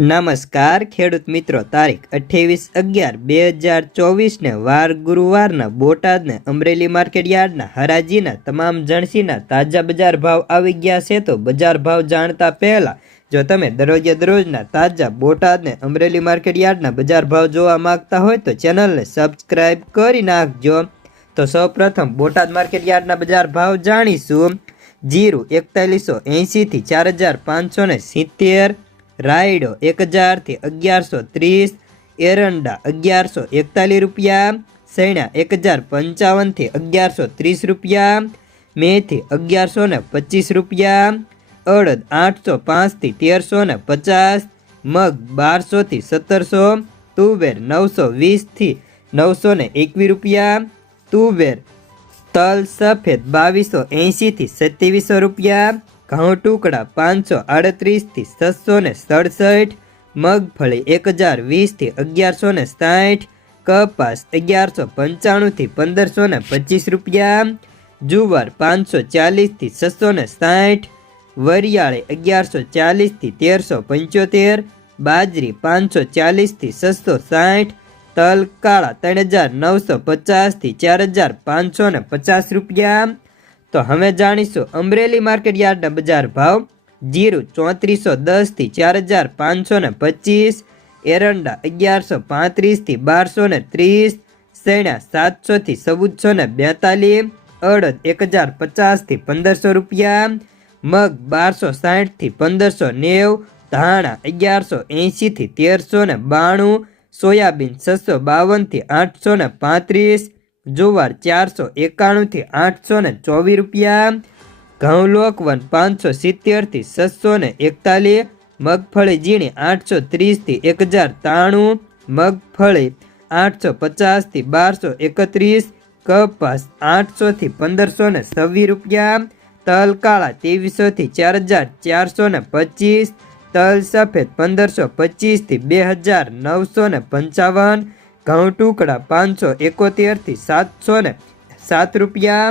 નમસ્કાર ખેડૂત મિત્રો, તારીખ 28/11/2024 ને વાર ગુરુવારના બોટાદને અમરેલી માર્કેટ યાર્ડના હરાજીના તમામ જણસીના તાજા બજાર ભાવ આવી ગયા છે। તો બજાર ભાવ જાણતા પહેલા જો તમે દરરોજે દરરોજના તાજા બોટાદને અમરેલી માર્કેટ યાર્ડના બજાર ભાવ જોવા માંગતા હોય તો ચેનલને સબસ્ક્રાઇબ કરી નાખજો। તો સૌપ્રથમ બોટાદ માર્કેટ યાર્ડના બજાર ભાવ જાણીશું। જીરું 4180 થી 4570, રાયડો 1000 થી 1130, एरंडा 1141 रुपया, सैणा 1055 થી 1130 रुपया, मेथी 1125 रुपया, अड़द 805 થી 1350, मग 1200 થી 1700, तुवेर 920 થી 921 रुपया, तुवेर तल सफेद 2280 થી 2700 रुपया, घઉં टुकड़ा 538 થી 667, मगफળી 1020 થી 1160, कपास 1195 થી 1525 रुपया, जुवार 540 થી 660, वरियाળી 1140 થી 1375, बाजरी 540 થી 660, तल काळा 3950 થી 4550 रुपया। तो हमें जाणीशुं अमरेली मार्केट यार्डना बजार भाव। जीरु 3410 થી 4525, एरंडा 1135 થી 1230, सैणा 700 થી 1442, अड़द 1050 થી 1500 रुपया, मग 1260 થી 1590, धाणा 1180 થી 1392, सोयाबीन 652 થી 835, जुवार 491 થી 824 रुपया, घઉં લોકવન 570 થી 641, મગફળી ઝીણી 830 થી 1093, મગફળી 850 થી 1231, કપાસ 800 થી 1526 રૂપિયા, તલ કાળા 2300 થી 4425, તલ સફેદ 1525 થી 2955, ઘઉં ટુકડા 571 થી 707 રૂપિયા।